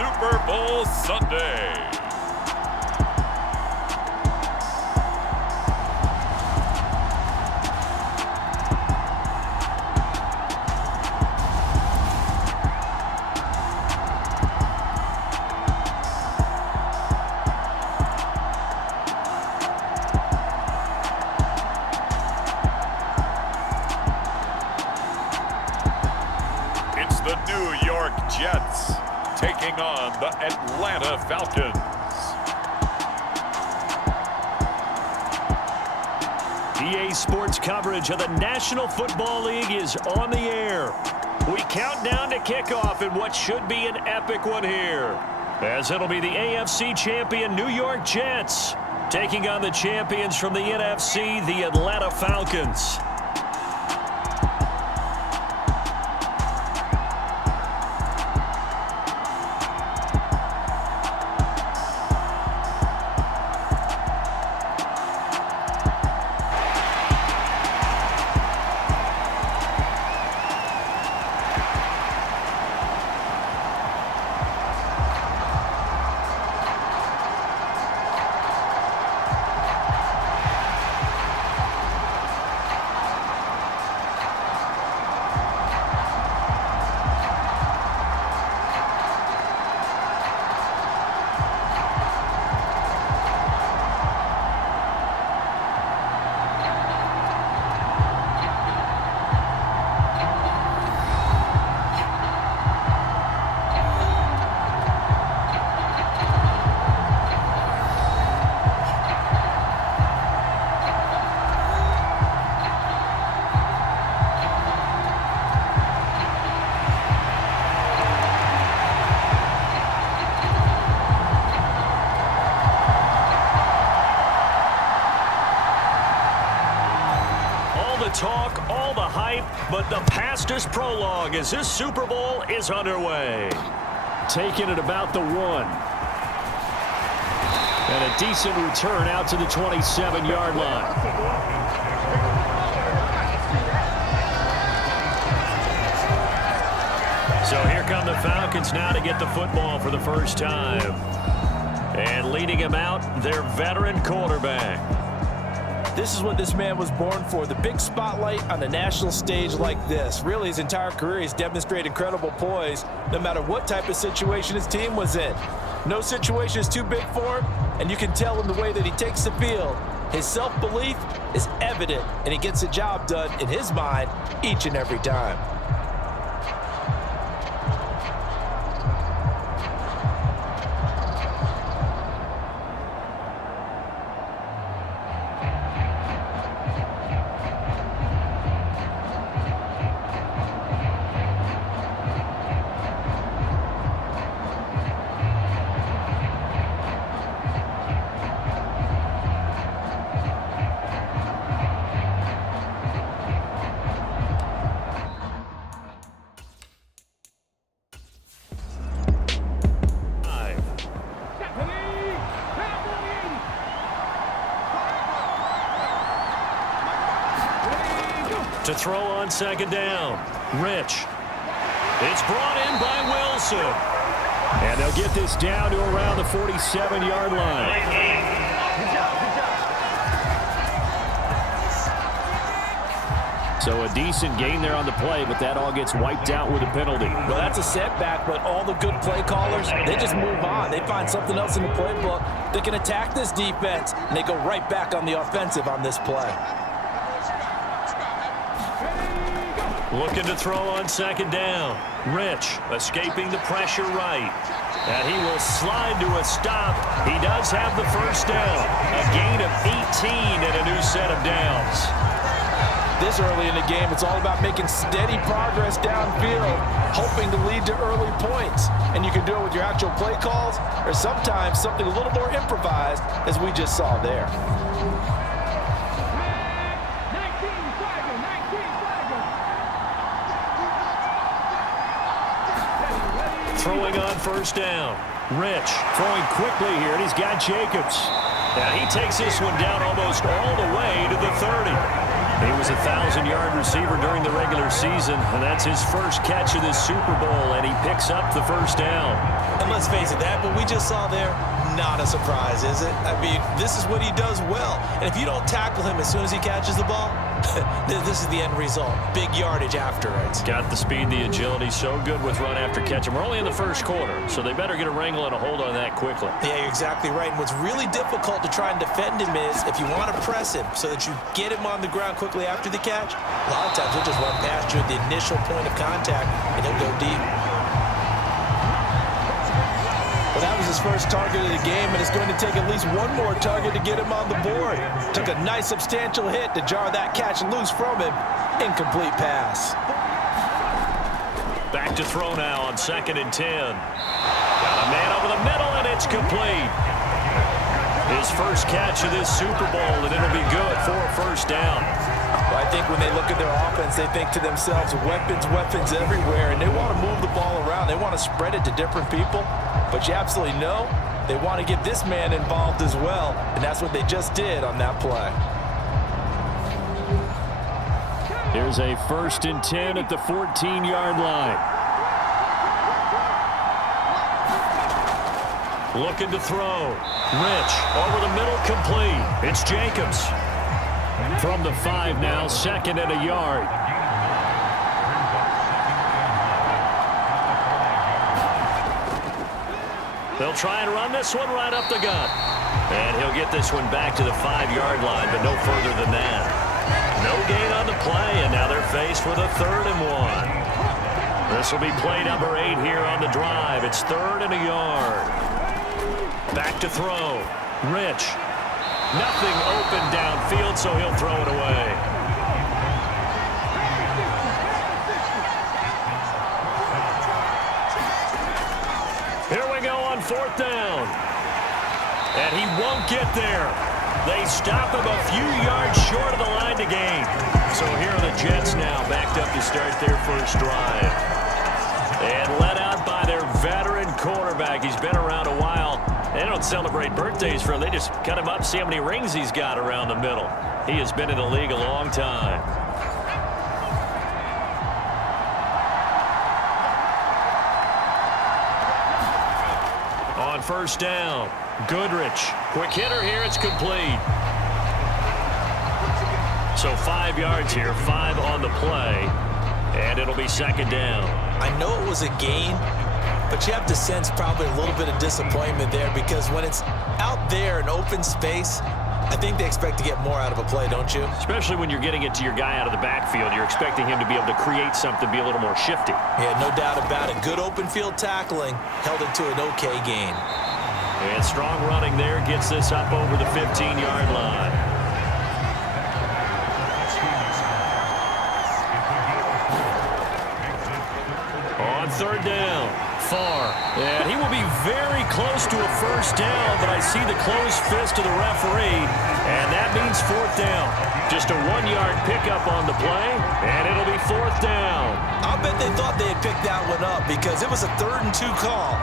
Super Bowl Sunday. It's the New York Jets taking on the Atlanta Falcons. EA Sports coverage of the National Football League is on the air. We count down to kickoff in what should be an epic one here, as it'll be the AFC champion New York Jets taking on the champions from the NFC, the Atlanta Falcons. Talk, all the hype, but the past is prologue as this Super Bowl is underway. Taking it about the 1. And a decent return out to the 27-yard line. So here come the Falcons now to get the football for the first time. And leading him out, their veteran quarterback. This is what this man was born for, the big spotlight on the national stage like this. Really, his entire career, he's demonstrated incredible poise no matter what type of situation his team was in. No situation is too big for him, and you can tell in the way that he takes the field. His self-belief is evident, and he gets the job done in his mind each and every time. To throw on second down. Rich. It's brought in by Wilson. And they'll get this down to around the 47-yard line. So a decent gain there on the play, but that all gets wiped out with a penalty. Well, that's a setback, but all the good play callers, they just move on. They find something else in the playbook. They can attack this defense, and they go right back on the offensive on this play. Looking to throw on second down. Rich escaping the pressure right. And he will slide to a stop. He does have the first down. A gain of 18 and a new set of downs. This early in the game, it's all about making steady progress downfield, hoping to lead to early points. And you can do it with your actual play calls or sometimes something a little more improvised, as we just saw there. Throwing on first down. Rich throwing quickly here, and he's got Jacobs. And he takes this one down almost all the way to the 30. He was a 1,000-yard receiver during the regular season, and that's his first catch of this Super Bowl, and he picks up the first down. And let's face it, that what we just saw there, not a surprise, is it? I mean, this is what he does well. And if you don't tackle him as soon as he catches the ball, this is the end result. Big yardage after it. Got the speed, the agility, so good with run after catch. And we're only in the first quarter, so they better get a wrangle and a hold on that quickly. Yeah, you're exactly right. And what's really difficult to try and defend him is if you want to press him so that you get him on the ground quickly after the catch, a lot of times he'll just run past you at the initial point of contact, and he'll go deep. Well, that was his first target of the game, and it's going to take at least one more target to get him on the board. Took a nice substantial hit to jar that catch loose from him. Incomplete pass. Back to throw now on 2nd and 10. Got a man over the middle, and it's complete. His first catch of this Super Bowl, and it'll be good for a first down. Well, I think when they look at their offense, they think to themselves, weapons, weapons everywhere, and they want to move the ball around. They want to spread it to different people. But you absolutely know they want to get this man involved as well, and that's what they just did on that play. Here's a 1st and 10 at the 14-yard line. Looking to throw. Rich over the middle, complete. It's Jacobs. From the 5 now, 2nd and a yard. They'll try and run this one right up the gut. And he'll get this one back to the 5-yard line, but no further than that. No gain on the play, and now they're faced with a 3rd and 1. This will be play number 8 here on the drive. It's 3rd and a yard. Back to throw. Rich. Nothing open downfield, so he'll throw it away. Here we go on 4th down. And he won't get there. They stop him a few yards short of the line to gain. So here are the Jets now backed up to start their first drive. And led out by their veteran quarterback. He's been around a while. They don't celebrate birthdays for him. They just cut him up, see how many rings he's got around the middle. He has been in the league a long time. On 1st down, Goodrich. Quick hitter here, it's complete. So 5 yards here, 5 on the play, and it'll be 2nd down. I know it was a gain, but you have to sense probably a little bit of disappointment there because when it's out there in open space, I think they expect to get more out of a play, don't you? Especially when you're getting it to your guy out of the backfield. You're expecting him to be able to create something, be a little more shifty. Yeah, no doubt about it. Good open field tackling held it to an okay gain. And strong running there gets this up over the 15-yard line. On 3rd down, Farr. And he will be very close to a first down, but I see the closed fist of the referee, and that means 4th down. Just a 1-yard pickup on the play, and it'll be 4th down. I'll bet they thought they had picked that one up because it was a 3rd and 2 call,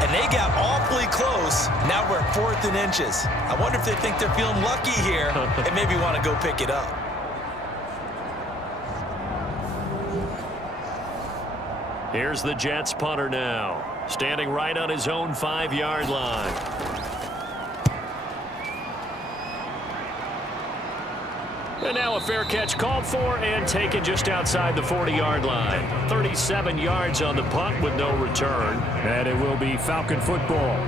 and they got awfully close. Now we're at 4th and inches. I wonder if they think they're feeling lucky here and maybe want to go pick it up. Here's the Jets punter now, standing right on his own 5-yard line. And now a fair catch called for and taken just outside the 40-yard line. 37 yards on the punt with no return. And it will be Falcon football.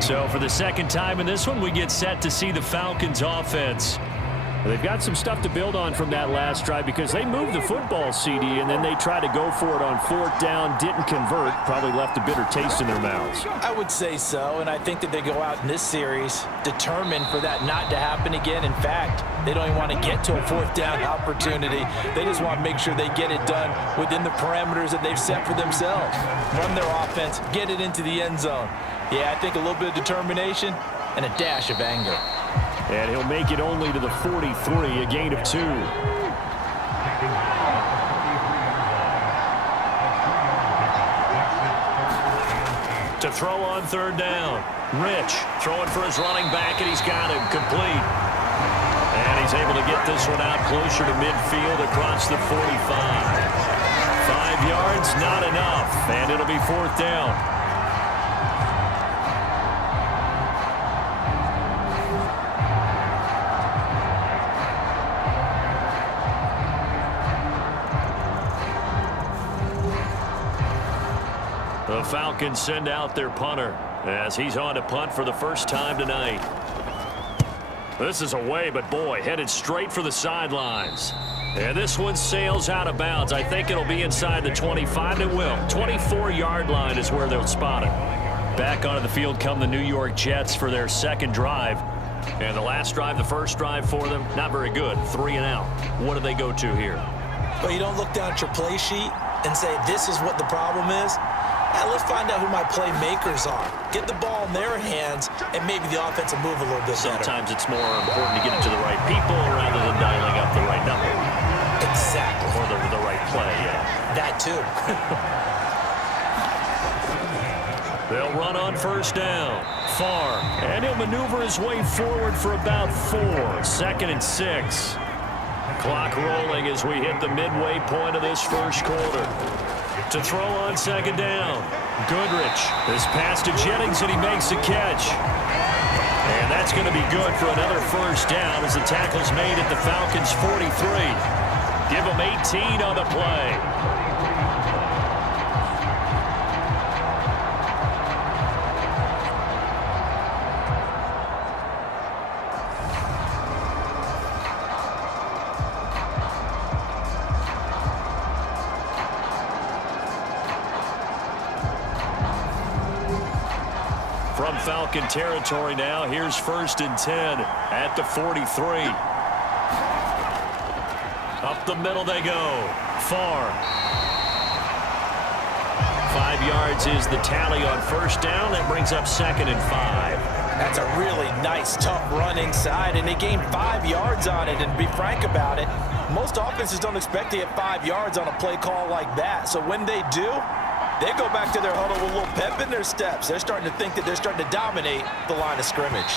So for the 2nd time in this one, we get set to see the Falcons offense. They've got some stuff to build on from that last drive because they moved the football, CD, and then they tried to go for it on 4th down, didn't convert, probably left a bitter taste in their mouths. I would say so, and I think that they go out in this series determined for that not to happen again. In fact, they don't even want to get to a 4th down opportunity. They just want to make sure they get it done within the parameters that they've set for themselves. Run their offense, get it into the end zone. Yeah, I think a little bit of determination and a dash of anger. And he'll make it only to the 43, a gain of 2. To throw on 3rd down. Rich throwing for his running back, and he's got him complete. And he's able to get this one out closer to midfield across the 45. 5 yards, not enough, and it'll be 4th down. The Falcons send out their punter as he's on to punt for the first time tonight. This is away, but boy, headed straight for the sidelines. And this one sails out of bounds. I think it'll be inside the 25. It will. 24-yard line is where they'll spot it. Back onto the field come the New York Jets for their second drive. And the last drive, the first drive for them, not very good. 3 and out. What do they go to here? Well, you don't look down at your play sheet and say, this is what the problem is. Let's find out who my playmakers are. Get the ball in their hands, and maybe the offense will move a little bit better. Sometimes it's more important to get it to the right people rather than dialing up the right number. Exactly. Or the right play, yeah. That too. They'll run on first down. Far. And he'll maneuver his way forward for about 4. 2nd and 6. Clock rolling as we hit the midway point of this first quarter. To throw on second down. Goodrich. This pass to Jennings, and he makes the catch. And that's going to be good for another first down as the tackle's made at the Falcons' 43. Give them 18 on the play. From Falcon territory now, here's 1st and 10 at the 43. Up the middle they go. Far. 5 yards is the tally on first down. That brings up 2nd and 5. That's a really nice, tough run inside, and they gained 5 yards on it. And to be frank about it, most offenses don't expect to get 5 yards on a play call like that. So when they do, they go back to their huddle with a little pep in their steps. They're starting to think that they're starting to dominate the line of scrimmage.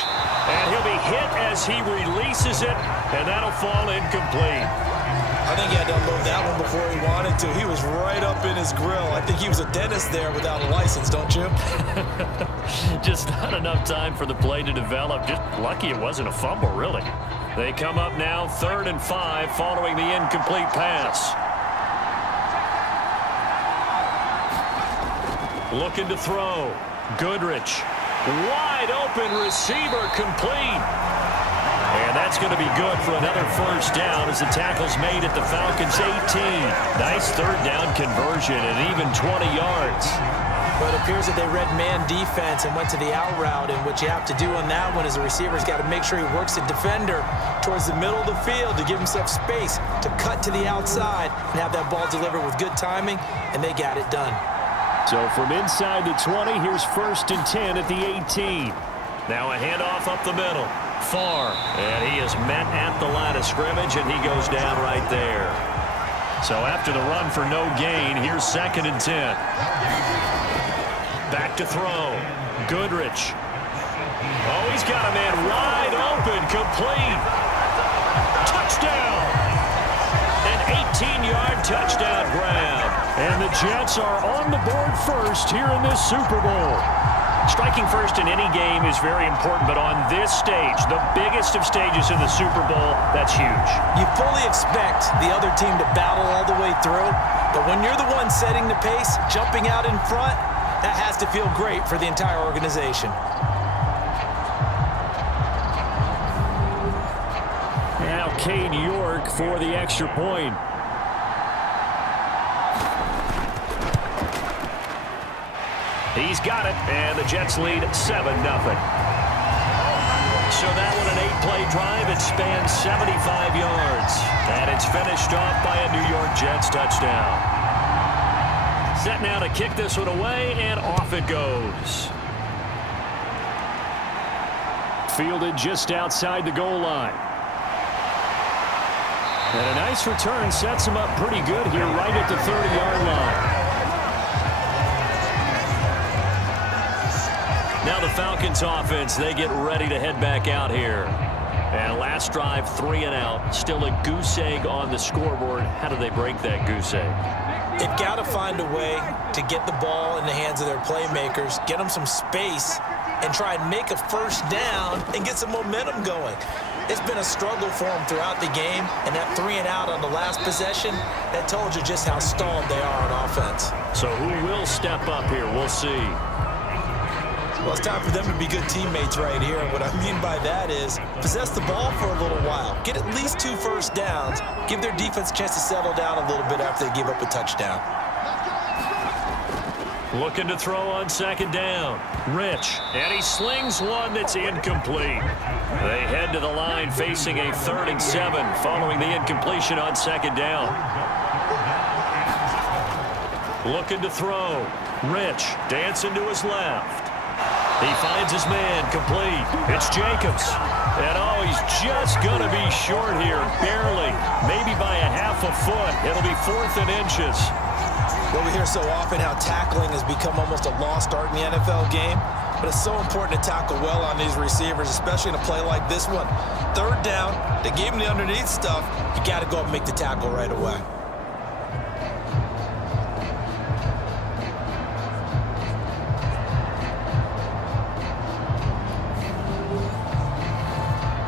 And he'll be hit as he releases it, and that'll fall incomplete. I think he had to unload that one before he wanted to. He was right up in his grill. I think he was a dentist there without a license, don't you? Just not enough time for the play to develop. Just lucky it wasn't a fumble, really. They come up now 3rd and 5 following the incomplete pass. Looking to throw. Goodrich. Wide open receiver complete. And that's going to be good for another first down as the tackle's made at the Falcons' 18. Nice 3rd down conversion and even 20 yards. But it appears that they read man defense and went to the out route. And what you have to do on that one is the receiver's got to make sure he works the defender towards the middle of the field to give himself space to cut to the outside and have that ball delivered with good timing, and they got it done. So from inside the 20, here's 1st and 10 at the 18. Now a handoff up the middle. Far. And he is met at the line of scrimmage, and he goes down right there. So after the run for no gain, here's 2nd and 10. Back to throw. Goodrich. Oh, he's got a man wide open. Complete. Touchdown. An 18-yard touchdown grab. And the Jets are on the board first here in this Super Bowl. Striking first in any game is very important, but on this stage, the biggest of stages in the Super Bowl, that's huge. You fully expect the other team to battle all the way through, but when you're the one setting the pace, jumping out in front, that has to feel great for the entire organization. Now Cade York for the extra point. He's got it, and the Jets lead 7-0. So that one an 8-play drive. It spans 75 yards. And it's finished off by a New York Jets touchdown. Set now to kick this one away, and off it goes. Fielded just outside the goal line. And a nice return sets him up pretty good here right at the 30-yard line. Now the Falcons offense, they get ready to head back out here. And last drive, 3 and out. Still a goose egg on the scoreboard. How do they break that goose egg? They've got to find a way to get the ball in the hands of their playmakers, get them some space, and try and make a first down and get some momentum going. It's been a struggle for them throughout the game, and that 3 and out on the last possession, that told you just how stalled they are on offense. So who will step up here? We'll see. Well, it's time for them to be good teammates right here. What I mean by that is possess the ball for a little while. Get at least 2 first downs. Give their defense a chance to settle down a little bit after they give up a touchdown. Looking to throw on second down. Rich. And he slings one that's incomplete. They head to the line facing a 3rd and 7 following the incompletion on second down. Looking to throw. Rich dancing to his left. He finds his man complete. It's Jacobs. And oh, he's just going to be short here, barely. Maybe by a half a foot. It'll be 4th and inches. Well, we hear so often how tackling has become almost a lost art in the NFL game. But it's so important to tackle well on these receivers, especially in a play like this one. 3rd down, they gave him the underneath stuff. You got to go up and make the tackle right away.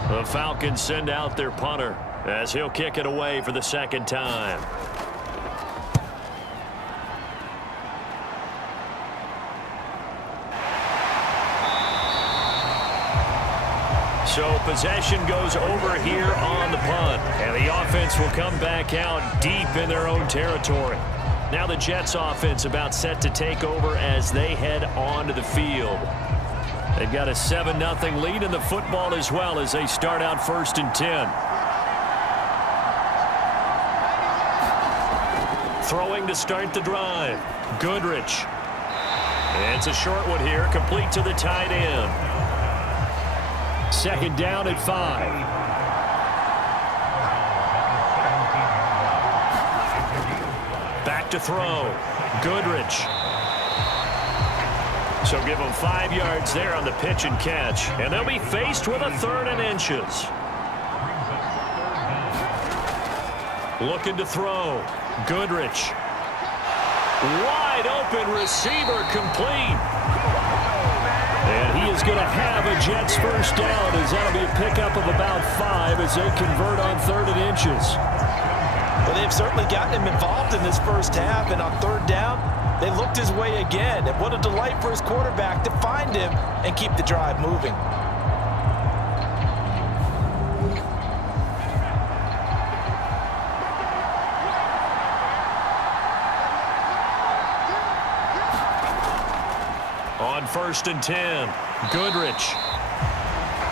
The Falcons send out their punter as he'll kick it away for the 2nd time. So possession goes over here on the punt, and the offense will come back out deep in their own territory. Now the Jets offense about set to take over as they head onto the field. They've got a 7-0 lead in the football as well as they start out 1st and 10. Throwing to start the drive. Goodrich. And it's a short one here, complete to the tight end. 2nd down at 5. Back to throw. Goodrich. So give them 5 yards there on the pitch and catch. And they'll be faced with a 3rd and inches. Looking to throw. Goodrich. Wide open receiver complete. And he is going to have a Jets first down as that'll be a pickup of about 5 as they convert on 3rd and inches. Well, they've certainly gotten him involved in this first half, and on 3rd down, they looked his way again. And what a delight for his quarterback to find him and keep the drive moving. On 1st and 10, Goodrich.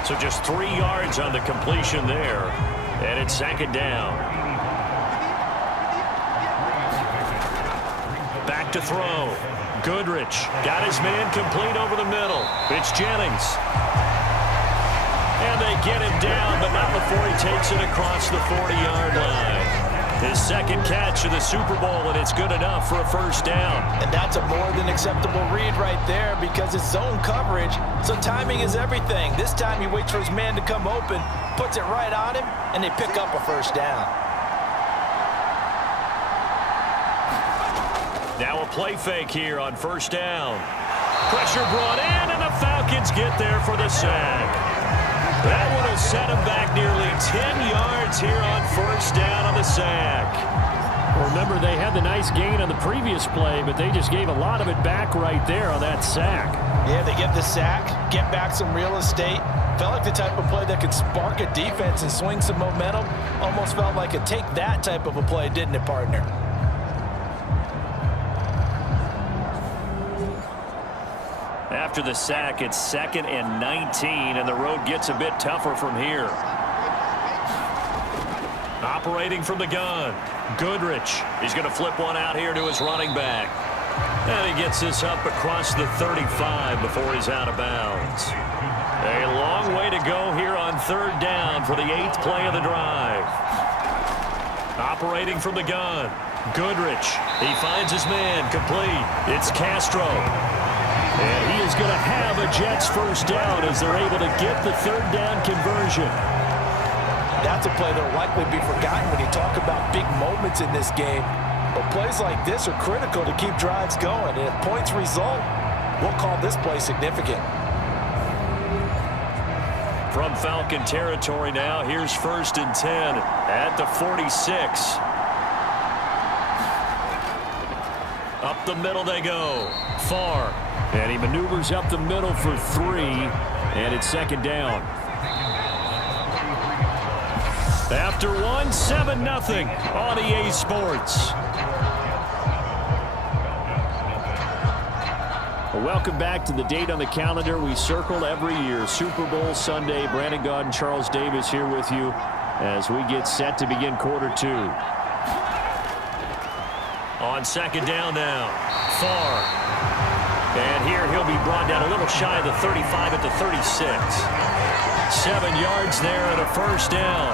So just 3 yards on the completion there. And it's 2nd down. Back to throw. Goodrich got his man complete over the middle. It's Jennings. And they get him down, but not before he takes it across the 40-yard line. His 2nd catch of the Super Bowl, and it's good enough for a first down. And that's a more than acceptable read right there because it's zone coverage, so timing is everything. This time he waits for his man to come open, puts it right on him, and they pick up a first down. Now a play fake here on 1st down. Pressure brought in, and the Falcons get there for the sack. That one will set him back nearly 10 yards here on 1st down on the sack. Well, remember, they had the nice gain on the previous play, but they just gave a lot of it back right there on that sack. Yeah, they get the sack, get back some real estate. Felt like the type of play that could spark a defense and swing some momentum. Almost felt like a take that type of a play, didn't it, partner? After the sack, it's 2nd and 19, and the road gets a bit tougher from here. Operating from the gun, Goodrich. He's going to flip one out here to his running back. And he gets this up across the 35 before he's out of bounds. A long way to go here on 3rd down for the 8th play of the drive. Operating from the gun, Goodrich. He finds his man complete. It's Castro. And he is going to have a Jets first down as they're able to get the 3rd down conversion. That's a play that will likely be forgotten when you talk about big moments in this game. But plays like this are critical to keep drives going. And if points result, we'll call this play significant. From Falcon territory now, here's 1st and 10 at the 46. Up the middle they go. Far. And he maneuvers up the middle for 3, and it's 2nd down. After 1, 7-0 on EA Sports. Well, welcome back to the date on the calendar we circle every year. Super Bowl Sunday. Brandon Gaud and Charles Davis here with you as we get set to begin quarter 2. On 2nd down now. Far. And here he'll be brought down a little shy of the 35 at the 36. 7 yards there and a 1st down.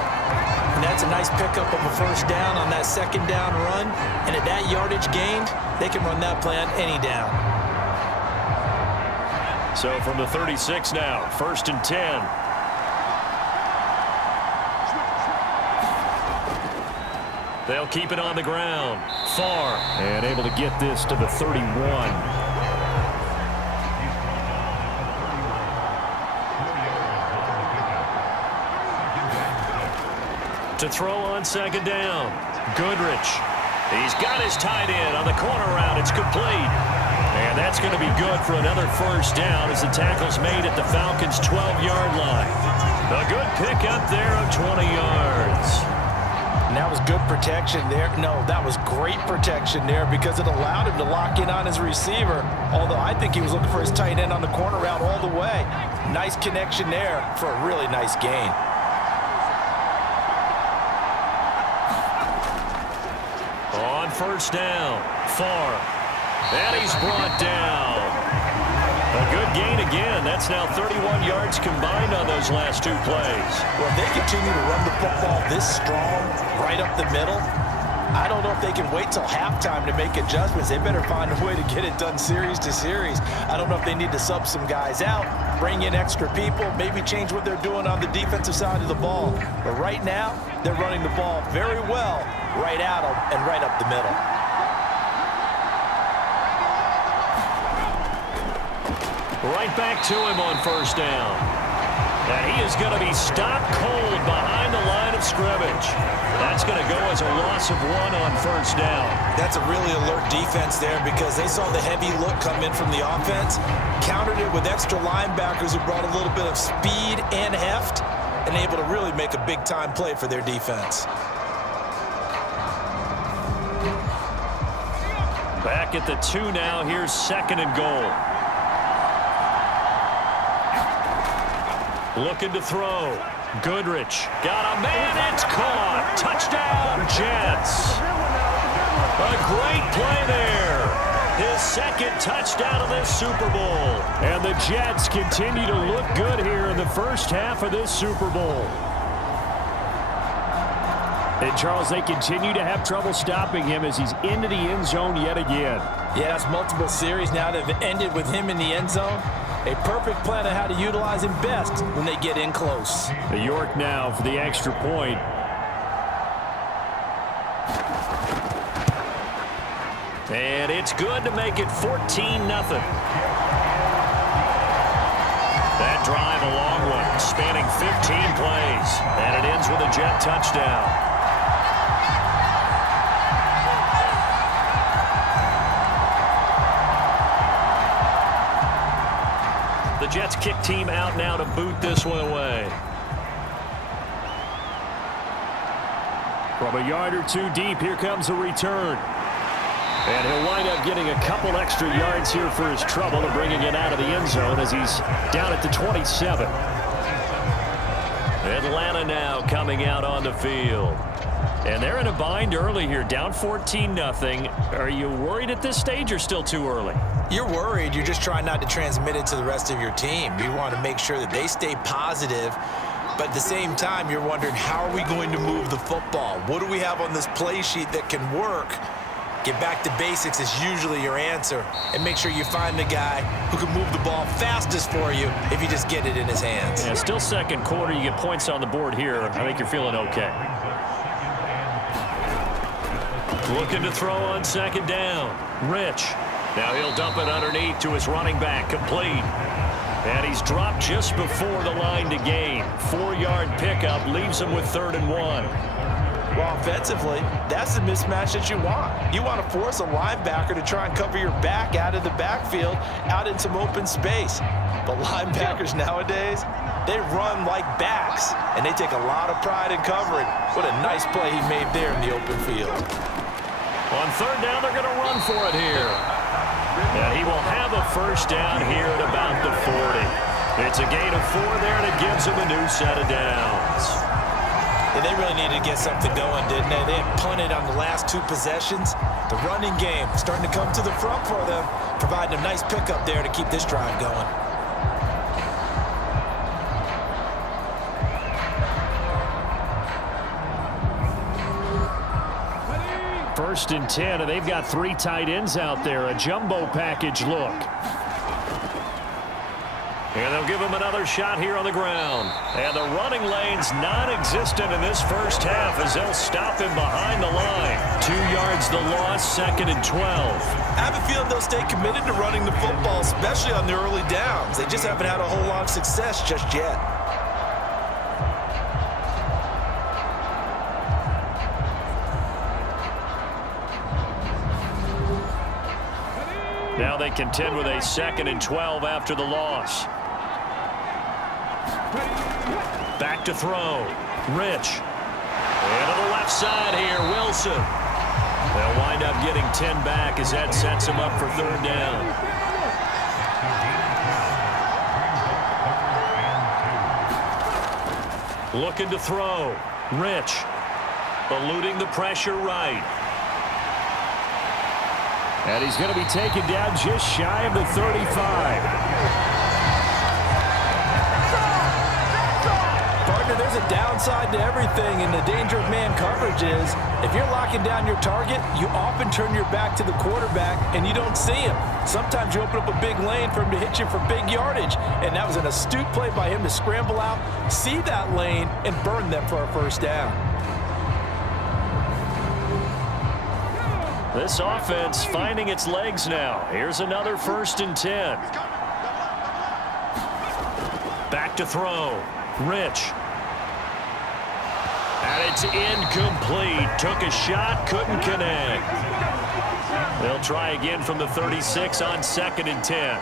And that's a nice pickup of a 1st down on that 2nd down run. And at that yardage gained, they can run that play on any down. So from the 36 now, 1st and 10. They'll keep it on the ground. Far. And able to get this to the 31. To throw on 2nd down. Goodrich. He's got his tight end on the corner route. It's complete. And that's going to be good for another 1st down as the tackle's made at the Falcons' 12-yard line. A good pickup there of 20 yards. And that was good protection there. No, that was great protection there because it allowed him to lock in on his receiver. Although I think he was looking for his tight end on the corner route all the way. Nice connection there for a really nice gain. On 1st down, Far. And he's brought down. A good gain again. That's now 31 yards combined on those last 2 plays. Well, if they continue to run the football this strong, right up the middle, I don't know if they can wait till halftime to make adjustments. They better find a way to get it done series to series. I don't know if they need to sub some guys out, bring in extra people, maybe change what they're doing on the defensive side of the ball. But right now, they're running the ball very well right at them and right up the middle. Right back to him on 1st down. And he is going to be stopped cold behind the line of scrimmage. That's going to go as a loss of 1 on 1st down. That's a really alert defense there because they saw the heavy look come in from the offense, countered it with extra linebackers who brought a little bit of speed and heft, and able to really make a big-time play for their defense. Back at the 2 now. Here's 2nd and goal. Looking to throw. Goodrich. Got a man. It's caught. Touchdown, Jets. A great play there. His 2nd touchdown of this Super Bowl. And the Jets continue to look good here in the first half of this Super Bowl. And, Charles, they continue to have trouble stopping him as he's into the end zone yet again. Yeah, that's multiple series now that have ended with him in the end zone. A perfect plan on how to utilize him best when they get in close. The York now for the extra point. And it's good to make it 14-0. That drive a long one, spanning 15 plays. And it ends with a Jet touchdown. The Jets kick team out now to boot this one away. From a yard or 2 deep, here comes a return. And he'll wind up getting a couple extra yards here for his trouble and bringing it out of the end zone as he's down at the 27. Atlanta now coming out on the field. And they're in a bind early here, down 14-0. Are you worried at this stage or still too early? You're worried. You're just trying not to transmit it to the rest of your team. You want to make sure that they stay positive. But at the same time, you're wondering, how are we going to move the football? What do we have on this play sheet that can work? Get back to basics is usually your answer. And make sure you find the guy who can move the ball fastest for you if you just get it in his hands. Yeah, still second quarter. You get points on the board here. I think you're feeling okay. Looking to throw on second down. Rich. Now he'll dump it underneath to his running back. Complete. And he's dropped just before the line to gain. 4-yard pickup leaves him with 3rd and 1. Well, offensively, that's the mismatch that you want. You want to force a linebacker to try and cover your back out of the backfield, out in some open space. But linebackers nowadays, they run like backs, and they take a lot of pride in covering. What a nice play he made there in the open field. On 3rd down, they're going to run for it here. And he will have a 1st down here at about the 40. It's a gain of 4 there, and it gives him a new set of downs. And they really needed to get something going, didn't they? They had punted on the last 2 possessions. The running game starting to come to the front for them, providing a nice pickup there to keep this drive going. First and 10, and they've got 3 tight ends out there. A jumbo package look. And they'll give him another shot here on the ground. And the running lane's non-existent in this first half as they'll stop him behind the line. 2 yards the loss, 2nd and 12. I have a feeling they'll stay committed to running the football, especially on the early downs. They just haven't had a whole lot of success just yet. Now they contend with a 2nd and 12 after the loss. Back to throw. Rich. And to the left side here, Wilson. They'll wind up getting 10 back as that sets him up for 3rd down. Looking to throw. Rich. Eluding the pressure right. And he's going to be taken down just shy of the 35. Partner, there's a downside to everything, and the danger of man coverage is if you're locking down your target, you often turn your back to the quarterback and you don't see him. Sometimes you open up a big lane for him to hit you for big yardage, and that was an astute play by him to scramble out, see that lane, and burn them for a 1st down. This offense finding its legs now. Here's another 1st and 10. Back to throw. Rich. And it's incomplete. Took a shot, couldn't connect. They'll try again from the 36 on 2nd and 10.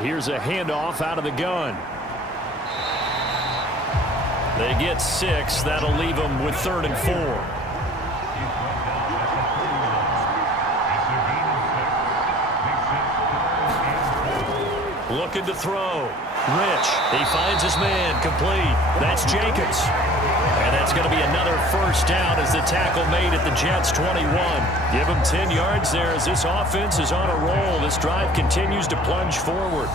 Here's a handoff out of the gun. They get 6. That'll leave them with 3rd and 4. Looking to throw. Rich. He finds his man. Complete. That's Jacobs. And that's going to be another 1st down as the tackle made at the Jets' 21. Give them 10 yards there as this offense is on a roll. This drive continues to plunge forward.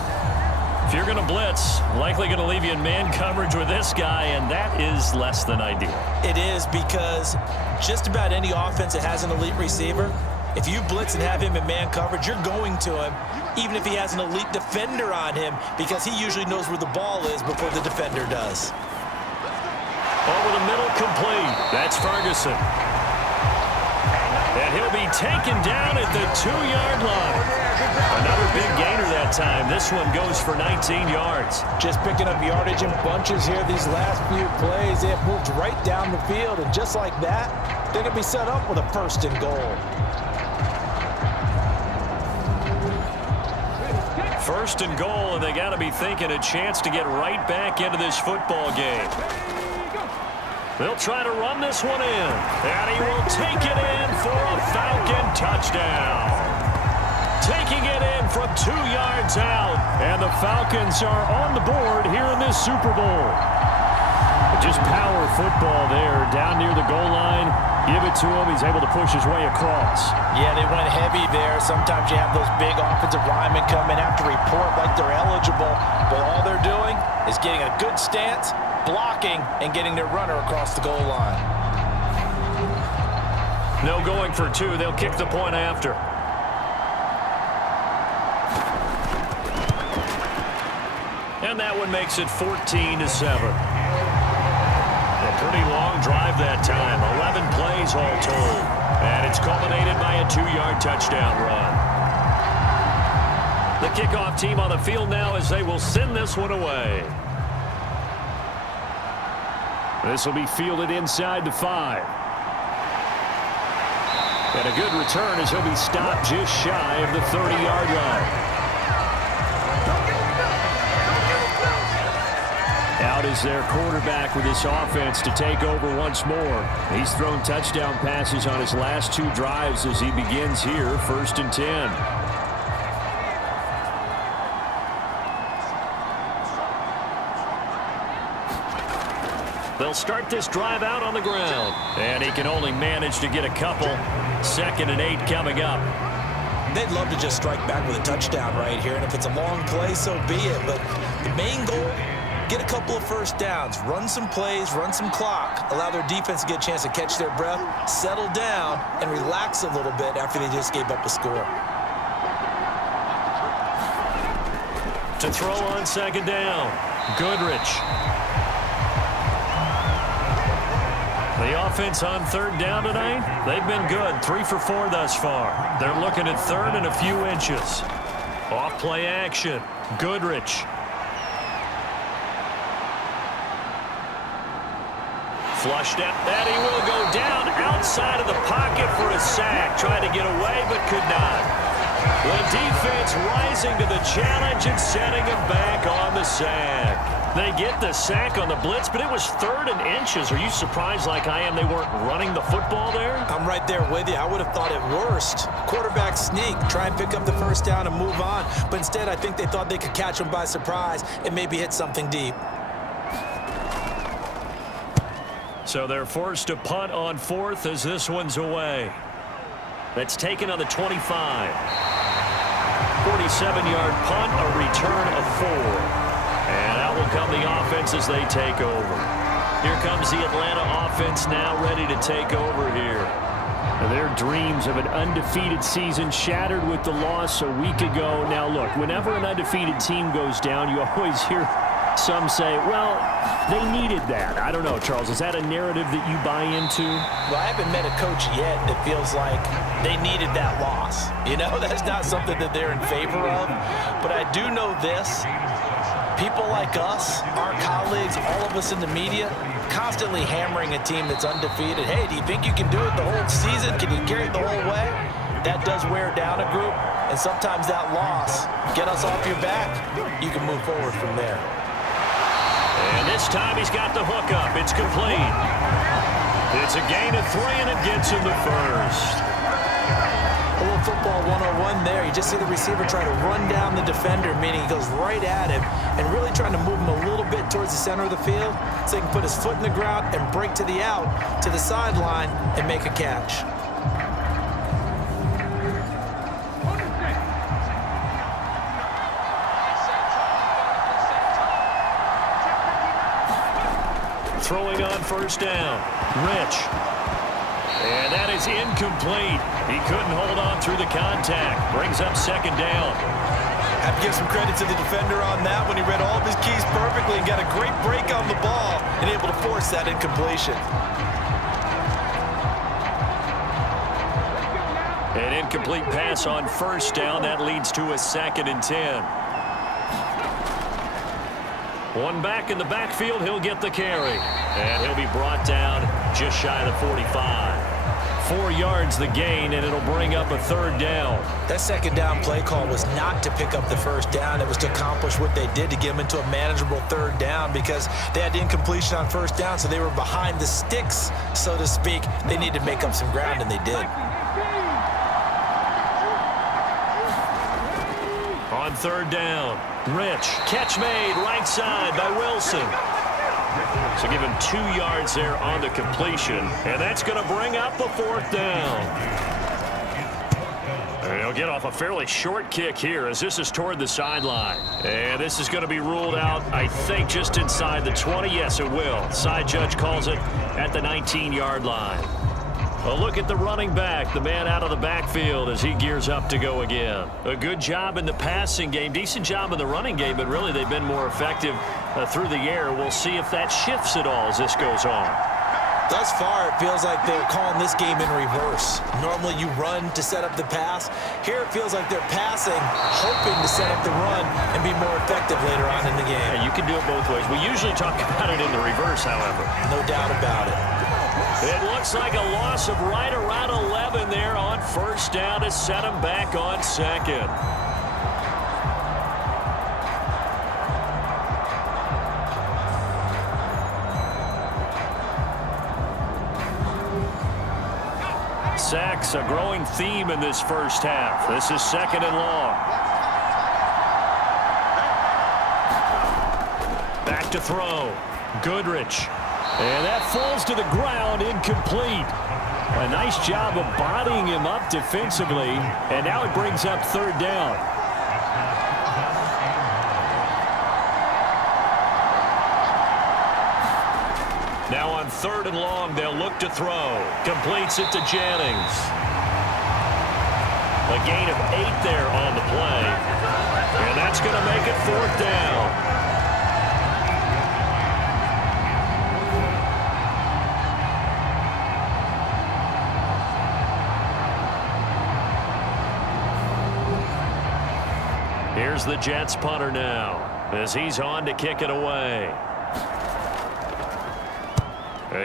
If you're going to blitz, likely going to leave you in man coverage with this guy, and that is less than ideal. It is, because just about any offense that has an elite receiver, if you blitz and have him in man coverage, you're going to him, even if he has an elite defender on him, because he usually knows where the ball is before the defender does. Over the middle, complete. That's Ferguson. And he'll be taken down at the 2-yard line. Another big gainer that time. This one goes for 19 yards. Just picking up yardage in bunches here these last few plays. They have moved right down the field, and just like that, they're going to be set up with a 1st and goal. 1st and goal, and they got to be thinking a chance to get right back into this football game. They'll try to run this one in, and he will take it in for a Falcon touchdown. Taking it in from 2 yards out, and the Falcons are on the board here in this Super Bowl. Just power football there, down near the goal line. Give it to him. He's able to push his way across. Yeah, they went heavy there. Sometimes you have those big offensive linemen come in after report like they're eligible, but all they're doing is getting a good stance, blocking, and getting their runner across the goal line. No going for two. They'll kick the point after. And that one makes it 14-7. A pretty long drive that time. 11 plays all told. And it's culminated by a 2-yard touchdown run. The kickoff team on the field now as they will send this one away. This will be fielded inside the 5. And a good return as he'll be stopped just shy of the 30-yard line. Out is their quarterback with this offense to take over once more. He's thrown touchdown passes on his last 2 drives as he begins here, 1st and 10. They'll start this drive out on the ground. And he can only manage to get a couple. 2nd and 8 coming up. They'd love to just strike back with a touchdown right here. And if it's a long play, so be it. But the main goal, get a couple of first downs, run some plays, run some clock, allow their defense to get a chance to catch their breath, settle down, and relax a little bit after they just gave up a score. To throw on 2nd down, Goodrich. The offense on 3rd down tonight, they've been good, 3 for 4 thus far. They're looking at 3rd and a few inches. Off play action, Goodrich. Flushed out, and he will go down outside of the pocket for a sack. Tried to get away, but could not. The defense rising to the challenge and setting him back on the sack. They get the sack on the blitz, but it was 3rd and inches. Are you surprised like I am they weren't running the football there? I'm right there with you. I would have thought at worst, quarterback sneak, try and pick up the 1st down and move on. But instead, I think they thought they could catch him by surprise and maybe hit something deep. So they're forced to punt on 4th as this one's away. That's taken on the 25. 47-yard punt, a return of 4. And out will come the offense as they take over. Here comes the Atlanta offense now ready to take over here. Their dreams of an undefeated season shattered with the loss a week ago. Now, look, whenever an undefeated team goes down, you always hear some say, well, they needed that. I don't know, Charles. Is that a narrative that you buy into? Well, I haven't met a coach yet that feels like they needed that loss. You know, that's not something that they're in favor of. But I do know this. People like us, our colleagues, all of us in the media, constantly hammering a team that's undefeated. Hey, do you think you can do it the whole season? Can you carry it the whole way? That does wear down a group. And sometimes that loss, get us off your back, you can move forward from there. And this time he's got the hook up. It's complete. It's a gain of 3, and it gets him the 1st. A little football 101 there. You just see the receiver try to run down the defender, meaning he goes right at him and really trying to move him a little bit towards the center of the field so he can put his foot in the ground and break to the out, to the sideline, and make a catch. Throwing on 1st down, Rich. And that is incomplete. He couldn't hold on through the contact. Brings up 2nd down. Have to give some credit to the defender on that when he read all of his keys perfectly and got a great break on the ball and able to force that incompletion. An incomplete pass on 1st down. That leads to a 2nd and 10. One back in the backfield. He'll get the carry. And he'll be brought down just shy of the 45. 4 yards the gain, and it'll bring up a 3rd down. That 2nd down play call was not to pick up the 1st down. It was to accomplish what they did to get them into a manageable 3rd down because they had the incompletion on 1st down, so they were behind the sticks, so to speak. They needed to make up some ground, and they did. On 3rd down, Rich. Catch made right side by Wilson. So give him 2 yards there on the completion. And that's going to bring up a 4th down. And he'll get off a fairly short kick here as this is toward the sideline. And this is going to be ruled out, I think, just inside the 20. Yes, it will. Side judge calls it at the 19-yard line. A look at the running back, the man out of the backfield as he gears up to go again. A good job in the passing game, decent job in the running game, but really they've been more effective through the air. We'll see if that shifts at all as this goes on. Thus far, it feels like they're calling this game in reverse. Normally you run to set up the pass. Here it feels like they're passing, hoping to set up the run and be more effective later on in the game. Yeah, you can do it both ways. We usually talk about it in the reverse, however. No doubt about it. It looks like a loss of right around 11 there on first down to set them back on second. Sacks, a growing theme in this first half. This is second and long. Back to throw. Goodrich. And that falls to the ground, incomplete. A nice job of bodying him up defensively, and now it brings up third down. Now on third and long, they'll look to throw. Completes it to Jennings. A gain of 8 there on the play, and that's going to make it fourth down. Here's the Jets punter now as he's on to kick it away.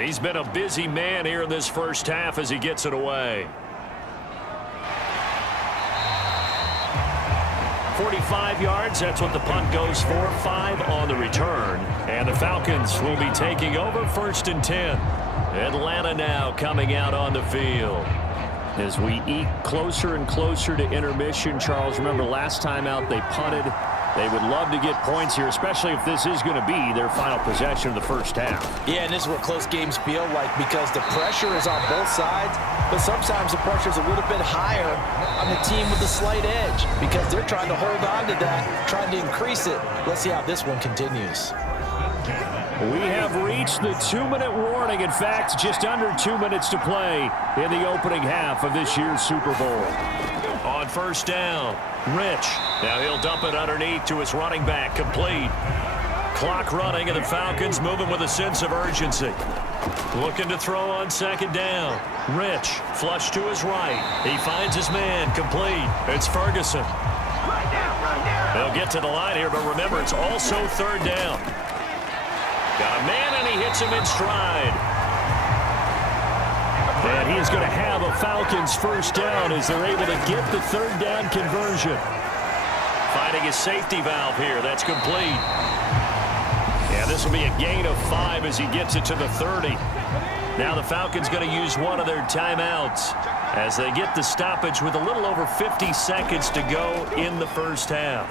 He's been a busy man here in this first half as he gets it away. 45 yards, that's what the punt goes for. 5 on the return. And the Falcons will be taking over first and 10. Atlanta now coming out on the field. As we eke closer and closer to intermission, Charles, remember last time out they punted. They would love to get points here, especially if this is going to be their final possession of the first half. Yeah, and this is what close games feel like because the pressure is on both sides, but sometimes the pressure is a little bit higher on the team with the slight edge because they're trying to hold on to that, trying to increase it. Let's see how this one continues. We have reached the 2-minute warning. In fact, just under 2 minutes to play in the opening half of this year's Super Bowl. On first down, Rich. Now he'll dump it underneath to his running back, complete. Clock running, and the Falcons moving with a sense of urgency. Looking to throw on second down. Rich, flush to his right. He finds his man, complete. It's Ferguson. They'll get to the line here, but remember, it's also third down. Got a man, and he hits him in stride. And he is going to have a Falcons first down as they're able to get the third down conversion. Finding his safety valve here. That's complete. Yeah, this will be a gain of 5 as he gets it to the 30. Now the Falcons going to use one of their timeouts as they get the stoppage with a little over 50 seconds to go in the first half.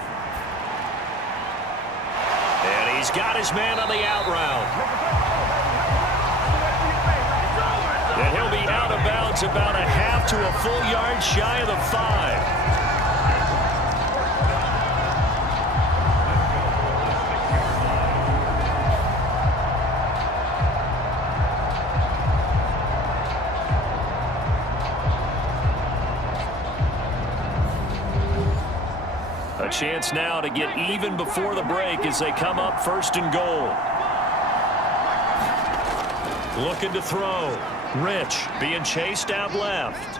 And he's got his man on the out route. And he'll be out of bounds about a half to a full yard shy of the 5. A chance now to get even before the break as they come up first and goal. Looking to throw. Rich being chased out left.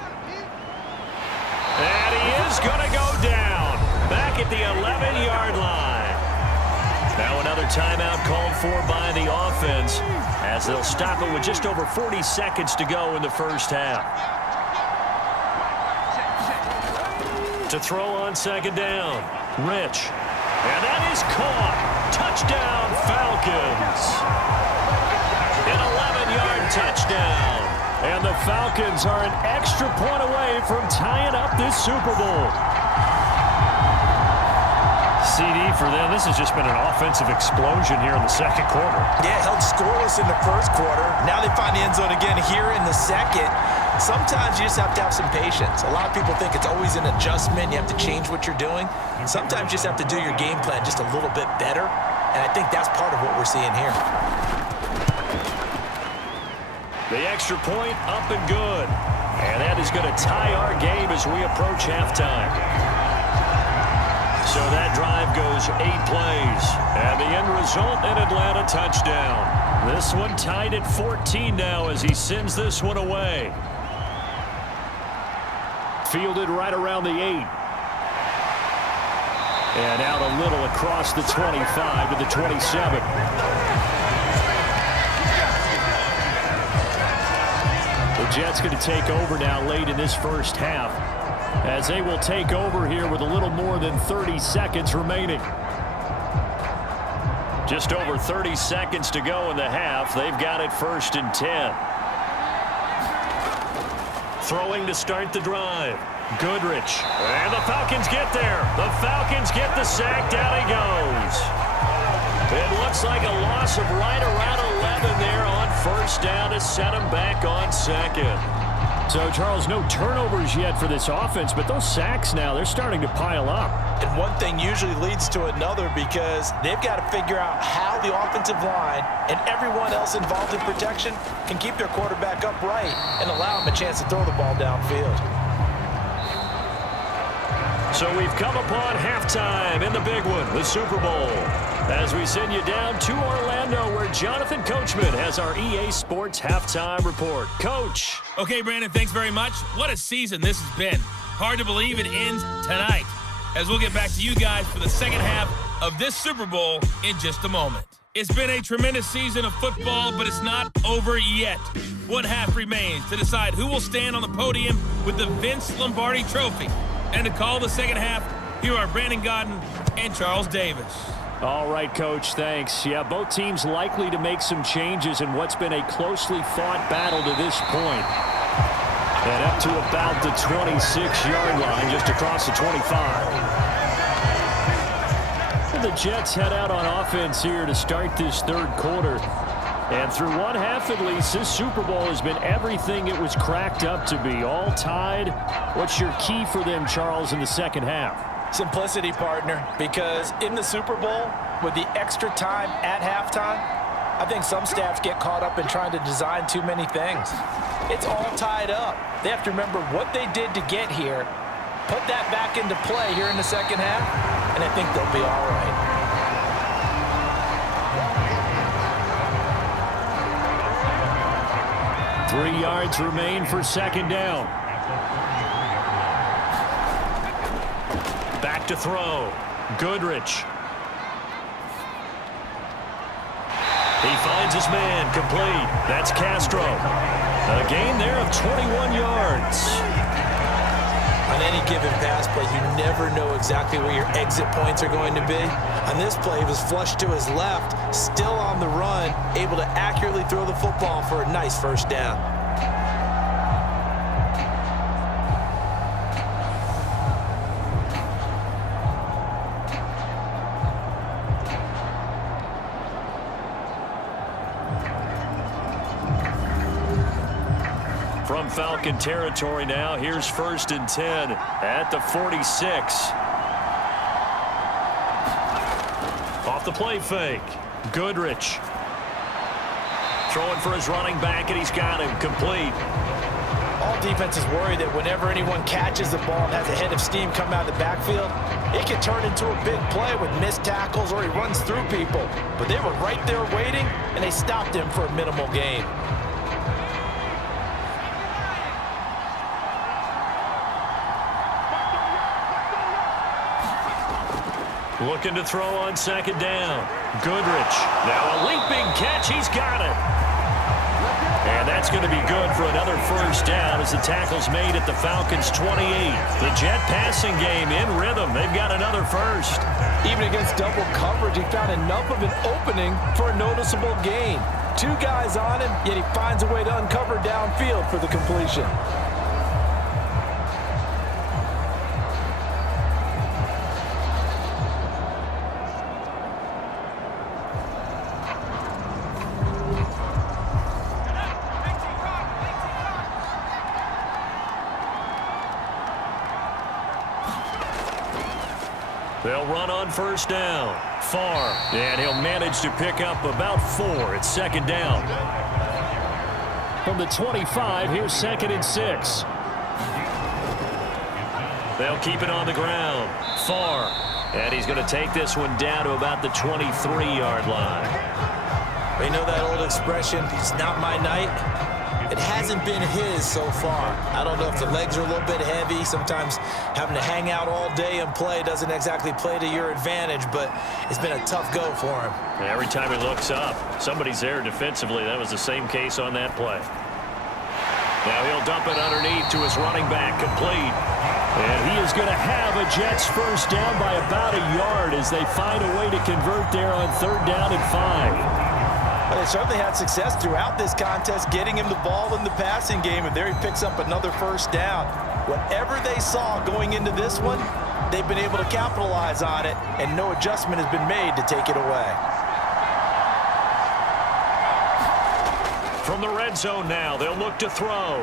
And he is going to go down. Back at the 11-yard line. Now another timeout called for by the offense as they'll stop it with just over 40 seconds to go in the first half. To throw on second down. Rich. And that is caught. Touchdown, Falcons. An 11-yard touchdown. And the Falcons are an extra point away from tying up this Super Bowl. CD for them. This has just been an offensive explosion here in the second quarter. Yeah, held scoreless in the first quarter. Now they find the end zone again here in the second. Sometimes you just have to have some patience. A lot of people think it's always an adjustment. You have to change what you're doing. Sometimes you just have to do your game plan just a little bit better. And I think that's part of what we're seeing here. The extra point up and good. And that is going to tie our game as we approach halftime. So that drive goes 8 plays. And the end result, an Atlanta touchdown. This one tied at 14 now as he sends this one away. Fielded right around the 8. And out a little across the 25 to the 27. The Jets going to take over now late in this first half, as they will take over here with a little more than 30 seconds remaining. Just over 30 seconds to go in the half. They've got it 1st and 10. Throwing to start the drive. Goodrich. And the Falcons get there. The Falcons get the sack. Down he goes. It looks like a loss of right around 11 there on 1st down to set him back on 2nd. So, Charles, no turnovers yet for this offense, but those sacks now, they're starting to pile up. And one thing usually leads to another because they've got to figure out how the offensive line and everyone else involved in protection can keep their quarterback upright and allow him a chance to throw the ball downfield. So we've come upon halftime in the big one, the Super Bowl, as we send you down to Orlando where Jonathan Coachman has our EA Sports Halftime Report. Coach. Okay, Brandon, thanks very much. What a season this has been. Hard to believe it ends tonight, as we'll get back to you guys for the second half of this Super Bowl in just a moment. It's been a tremendous season of football, but it's not over yet. One half remains to decide who will stand on the podium with the Vince Lombardi Trophy. And to call the second half, here are Brandon Godden and Charles Davis. All right, Coach, thanks. Yeah, both teams likely to make some changes in what's been a closely fought battle to this point. And up to about the 26-yard line, just across the 25. And the Jets head out on offense here to start this third quarter. And through one half at least, this Super Bowl has been everything it was cracked up to be. All tied. What's your key for them, Charles, in the second half? Simplicity, partner, because in the Super Bowl, with the extra time at halftime, I think some staffs get caught up in trying to design too many things. It's all tied up. They have to remember what they did to get here, put that back into play here in the second half, and I think they'll be all right. 3 yards remain for second down. Back to throw. Goodrich. He finds his man, complete. That's Castro. A gain there of 21 yards. On any given pass play, you never know exactly where your exit points are going to be. On this play, he was flushed to his left, still on the run, able to accurately throw the football for a nice first down. From Falcon territory now, here's 1st and 10 at the 46. Off the play fake. Goodrich. Throwing for his running back, and he's got him complete. All defenses worry that whenever anyone catches the ball and has a head of steam come out of the backfield, it can turn into a big play with missed tackles or he runs through people. But they were right there waiting, and they stopped him for a minimal gain. Looking to throw on second down. Goodrich. Now a leaping catch. He's got it. And that's going to be good for another first down as the tackle's made at the Falcons' 28. The Jet passing game in rhythm. They've got another first. Even against double coverage, he found enough of an opening for a noticeable gain. 2 guys on him, yet he finds a way to uncover downfield for the completion. They'll run on first down. Far. And he'll manage to pick up about 4 at second down. From the 25, here's 2nd and 6. They'll keep it on the ground. Far. And he's going to take this one down to about the 23-yard line. You know that old expression, it's not my night? It hasn't been his so far. I don't know if the legs are a little bit heavy. Sometimes having to hang out all day and play doesn't exactly play to your advantage, but it's been a tough go for him. Every time he looks up, somebody's there defensively. That was the same case on that play. Now he'll dump it underneath to his running back, complete. And he is going to have a Jets first down by about a yard as they find a way to convert there on 3rd down and 5. Well, they certainly had success throughout this contest getting him the ball in the passing game, and there he picks up another first down. Whatever they saw going into this one, they've been able to capitalize on it, and no adjustment has been made to take it away. From the red zone now, they'll look to throw.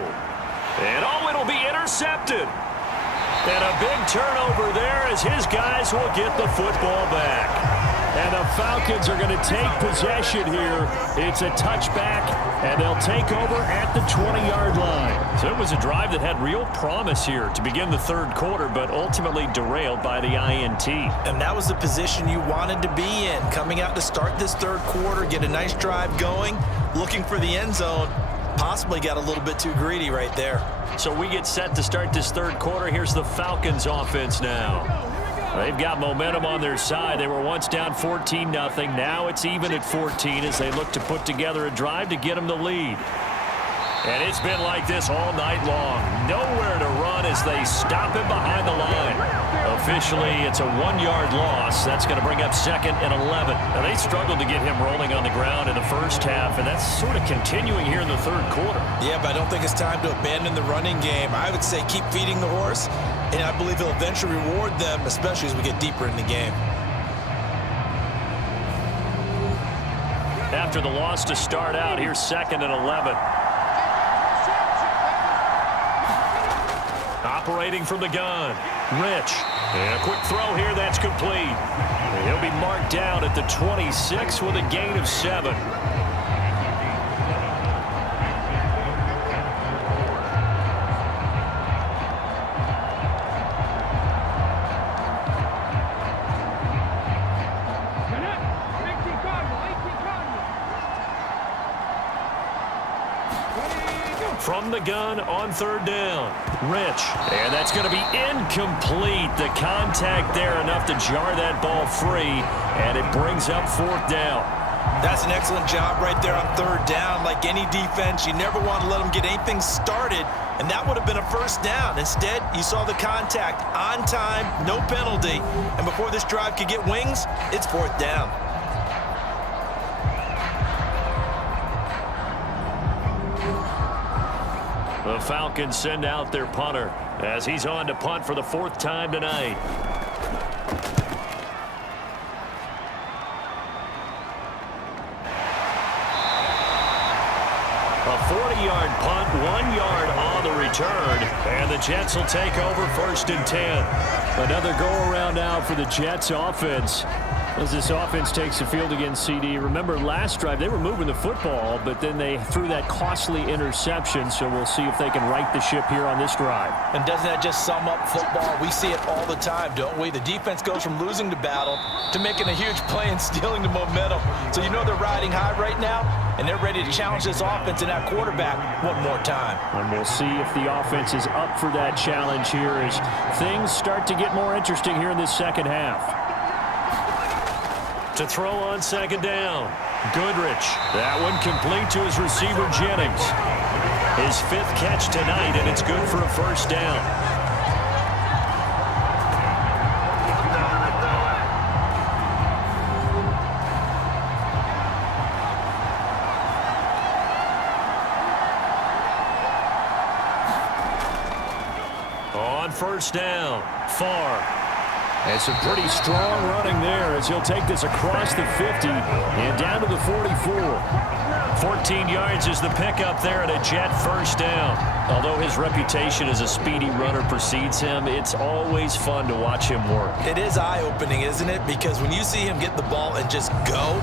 And it'll be intercepted. And a big turnover there as his guys will get the football back. And the Falcons are going to take possession here. It's a touchback, and they'll take over at the 20-yard line. So it was a drive that had real promise here to begin the 3rd quarter, but ultimately derailed by the INT. And that was the position you wanted to be in, coming out to start this 3rd quarter, get a nice drive going, looking for the end zone. Possibly got a little bit too greedy right there. So we get set to start this 3rd quarter. Here's the Falcons offense now. They've got momentum on their side. They were once down 14-0. Now it's even at 14 as they look to put together a drive to get them the lead. And it's been like this all night long. Nowhere to run as they stop him behind the line. Officially, it's a 1-yard loss. That's going to bring up 2nd and 11. Now, they struggled to get him rolling on the ground in the first half, and that's sort of continuing here in the 3rd quarter. Yeah, but I don't think it's time to abandon the running game. I would say keep feeding the horse, and I believe he'll eventually reward them, especially as we get deeper in the game. After the loss to start out, here's 2nd and 11. Operating from the gun, Rich. And a quick throw here, that's complete. And he'll be marked down at the 26 with a gain of 7. From the gun on 3rd down. Rich. And that's going to be incomplete. The contact there enough to jar that ball free. And it brings up 4th down. That's an excellent job right there on 3rd down. Like any defense, you never want to let them get anything started. And that would have been a first down. Instead, you saw the contact on time, no penalty. And before this drive could get wings, it's 4th down. The Falcons send out their punter as he's on to punt for the 4th time tonight. A 40-yard punt, 1 yard on the return, and the Jets will take over 1st and 10. Another go-around now for the Jets offense. As this offense takes the field against CD. Remember, last drive, they were moving the football, but then they threw that costly interception, so we'll see if they can right the ship here on this drive. And doesn't that just sum up football? We see it all the time, don't we? The defense goes from losing the battle to making a huge play and stealing the momentum. So you know they're riding high right now, and they're ready to challenge this offense and that quarterback one more time. And we'll see if the offense is up for that challenge here as things start to get more interesting here in this 2nd half. To throw on 2nd down. Goodrich. That one complete to his receiver, Jennings. His 5th catch tonight, and it's good for a first down. On first down, Farr. And some pretty strong running there as he'll take this across the 50 and down to the 44. 14 yards is the pickup there and a Jet first down. Although his reputation as a speedy runner precedes him, it's always fun to watch him work. It is eye-opening, isn't it? Because when you see him get the ball and just go,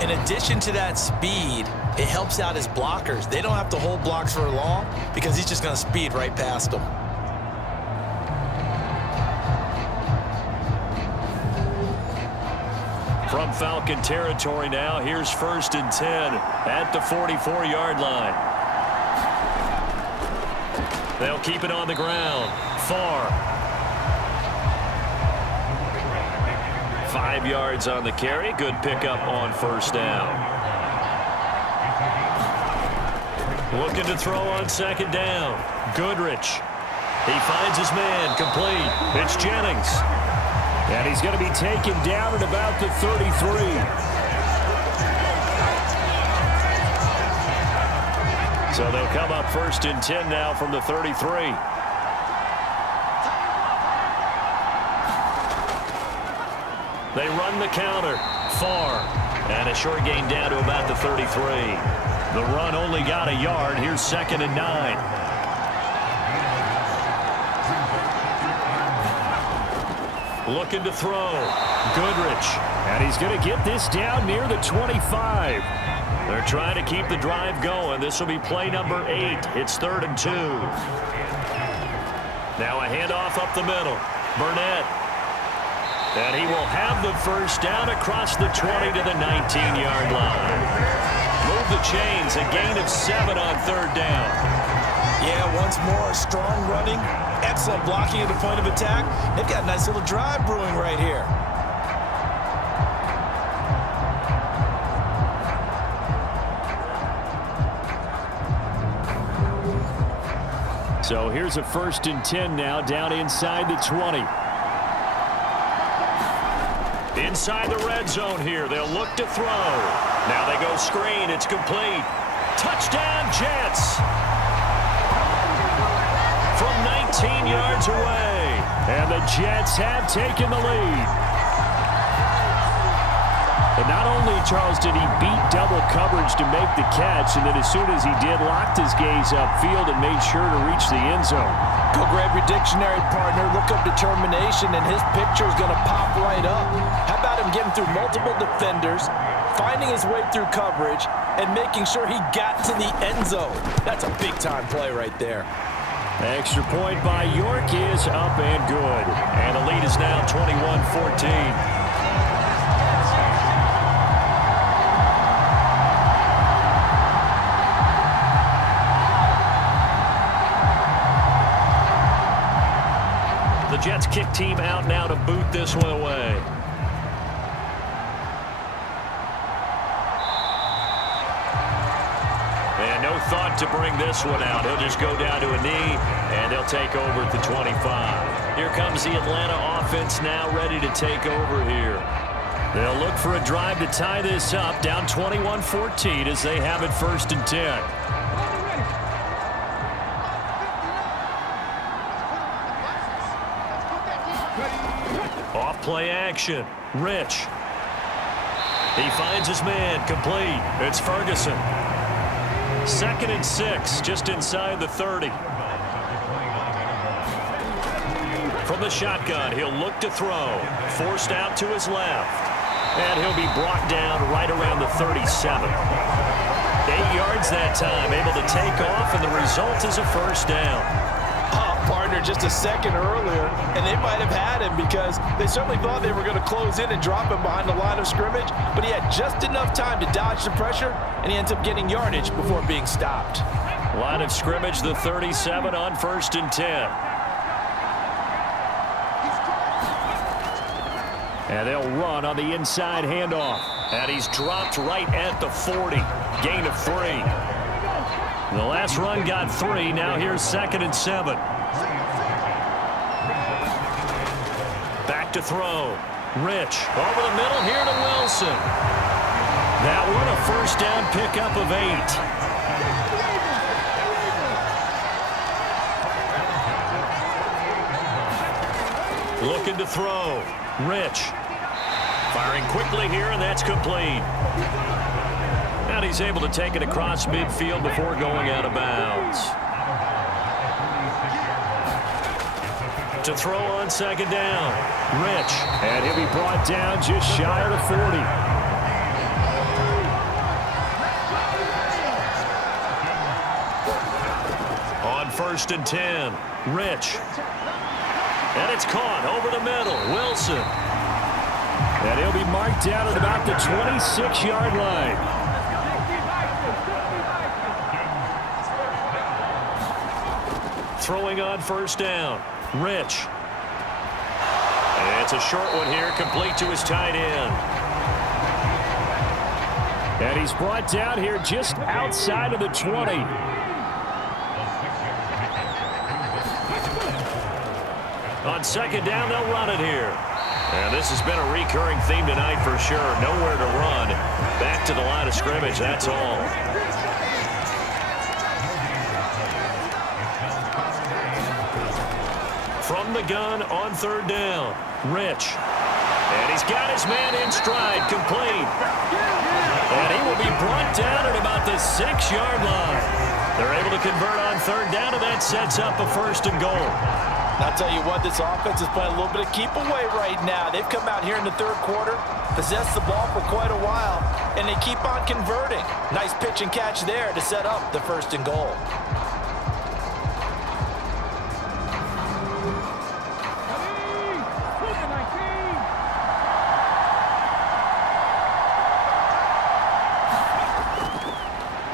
In addition to that speed, it helps out his blockers. They don't have to hold blocks for long because he's just going to speed right past them. From Falcon territory now, here's 1st and 10 at the 44-yard line. They'll keep it on the ground. Far. 5 yards on the carry. Good pickup on 1st down. Looking to throw on 2nd down. Goodrich. He finds his man. Complete. It's Jennings. And he's going to be taken down at about the 33. So they'll come up 1st and 10 now from the 33. They run the counter. Far. And a short gain down to about the 33. The run only got a yard. Here's 2nd and 9. Looking to throw. Goodrich. And he's going to get this down near the 25. They're trying to keep the drive going. This will be play number 8. It's 3rd and 2. Now a handoff up the middle. Burnett. And he will have the 1st down across the 20 to the 19-yard line. Move the chains. A gain of 7 on 3rd down. Yeah, once more, strong running. Excellent blocking at the point of attack. They've got a nice little drive brewing right here. So here's a 1st and 10 now down inside the 20. Inside the red zone here. They'll look to throw. Now they go screen. It's complete. Touchdown, Jets. From 19 yards away. And the Jets have taken the lead. But not only, Charles, did he beat double coverage to make the catch, and then as soon as he did, locked his gaze upfield and made sure to reach the end zone. Go grab your dictionary, partner. Look up determination, and his picture is going to pop right up. How about him getting through multiple defenders, finding his way through coverage, and making sure he got to the end zone? That's a big-time play right there. Extra point by York is up and good. And the lead is now 21-14. The Jets kick team out now to boot this one away. And no thought to bring this one out. He'll just go down to a knee, and they'll take over at the 25. Here comes the Atlanta offense now ready to take over here. They'll look for a drive to tie this up, down 21-14 as they have it 1st and 10. Off play action. Rich. He finds his man. Complete. It's Ferguson. 2nd and 6, just inside the 30. From the shotgun, he'll look to throw. Forced out to his left. And he'll be brought down right around the 37. 8 yards that time, able to take off, and the result is a 1st down. Partner just a second earlier, and they might have had him because they certainly thought they were going to close in and drop him behind the line of scrimmage, but he had just enough time to dodge the pressure, and he ends up getting yardage before being stopped. Line of scrimmage, the 37 on 1st and 10. And they'll run on the inside handoff. And he's dropped right at the 40. Gain of 3. The last run got 3. Now here's 2nd and 7. Back to throw. Rich over the middle here to Wilson. That one a 1st down pickup of 8. Looking to throw. Rich. Firing quickly here, and that's complete. And he's able to take it across midfield before going out of bounds. To throw on 2nd down. Rich. And he'll be brought down just shy of the 40. 1st and 10. Rich. And it's caught over the middle. Wilson. And he'll be marked down at about the 26-yard line. Throwing on 1st down. Rich. And it's a short one here, complete to his tight end. And he's brought down here just outside of the 20. On 2nd down, they'll run it here. And this has been a recurring theme tonight for sure. Nowhere to run. Back to the line of scrimmage, that's all. From the gun on 3rd down. Rich. And he's got his man in stride, complete. And he will be brought down at about the 6-yard line. They're able to convert on 3rd down, and that sets up a 1st and goal. I'll tell you what, this offense is playing a little bit of keep away right now. They've come out here in the 3rd quarter, possessed the ball for quite a while, and they keep on converting. Nice pitch and catch there to set up the 1st and goal.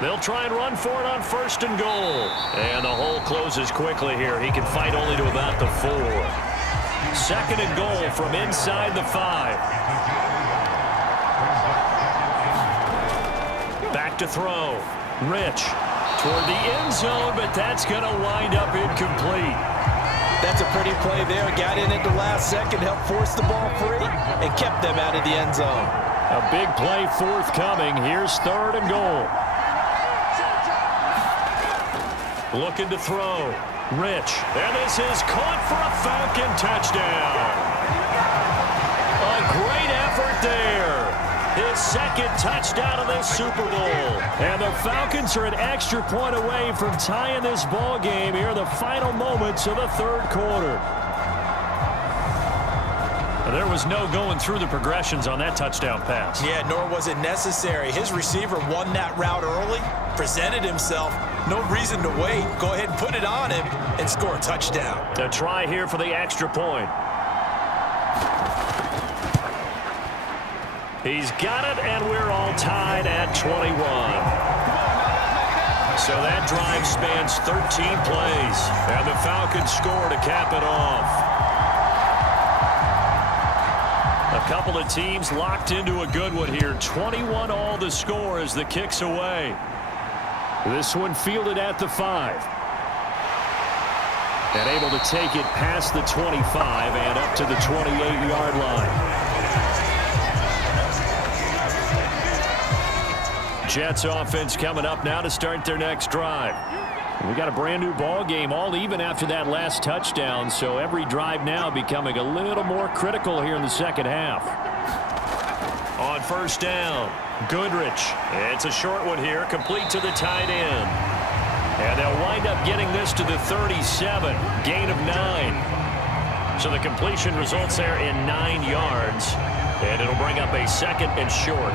They'll try and run for it on 1st and goal. And the hole closes quickly here. He can fight only to about the 4. 2nd and goal from inside the 5. Back to throw. Rich toward the end zone, but that's going to wind up incomplete. That's a pretty play there. Got in at the last second, helped force the ball free, and kept them out of the end zone. A big play forthcoming. Here's 3rd and goal. Looking to throw. Rich. And this is caught for a Falcon touchdown. A great effort there. His 2nd touchdown of this Super Bowl. And the Falcons are an extra point away from tying this ball game here in the final moments of the 3rd quarter. There was no going through the progressions on that touchdown pass. Yeah, nor was it necessary. His receiver won that route early, presented himself. No reason to wait. Go ahead and put it on him and score a touchdown. A try here for the extra point. He's got it, and we're all tied at 21. So that drive spans 13 plays, and the Falcons score to cap it off. A couple of teams locked into a good one here. 21 all the score as the kick's away. This one fielded at the 5. And able to take it past the 25 and up to the 28-yard line. Jets offense coming up now to start their next drive. We got a brand new ball game, all even after that last touchdown, so every drive now becoming a little more critical here in the 2nd half. On 1st down, Goodrich. It's a short one here, complete to the tight end. And they'll wind up getting this to the 37, gain of 9. So the completion results there in 9 yards, and it'll bring up a 2nd and short.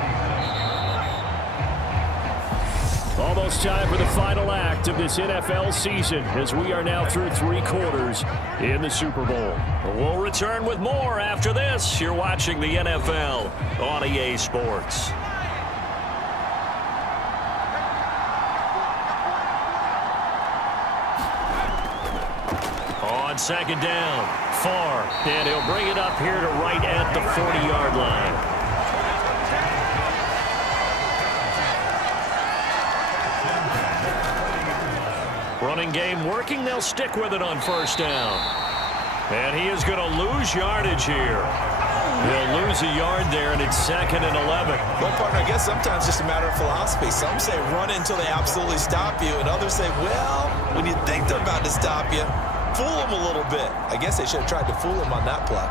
Almost time for the final act of this NFL season as we are now through 3 quarters in the Super Bowl. We'll return with more after this. You're watching the NFL on EA Sports. On 2nd down, far, and he'll bring it up here to right at the 40-yard line. Running game working. They'll stick with it on 1st down. And he is going to lose yardage here. He'll lose a yard there, and it's 2nd and 11. Well, partner, I guess sometimes it's just a matter of philosophy. Some say run until they absolutely stop you, and others say, well, when you think they're about to stop you, fool them a little bit. I guess they should have tried to fool him on that play.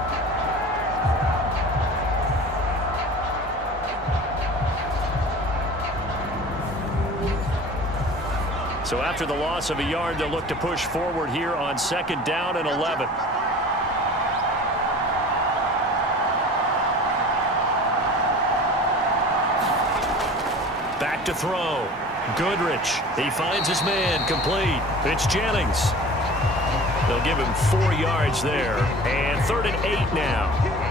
So after the loss of a yard, they'll look to push forward here on 2nd down and 11. Back to throw. Goodrich, he finds his man, complete. It's Jennings. They'll give him 4 yards there, and 3rd and 8 now.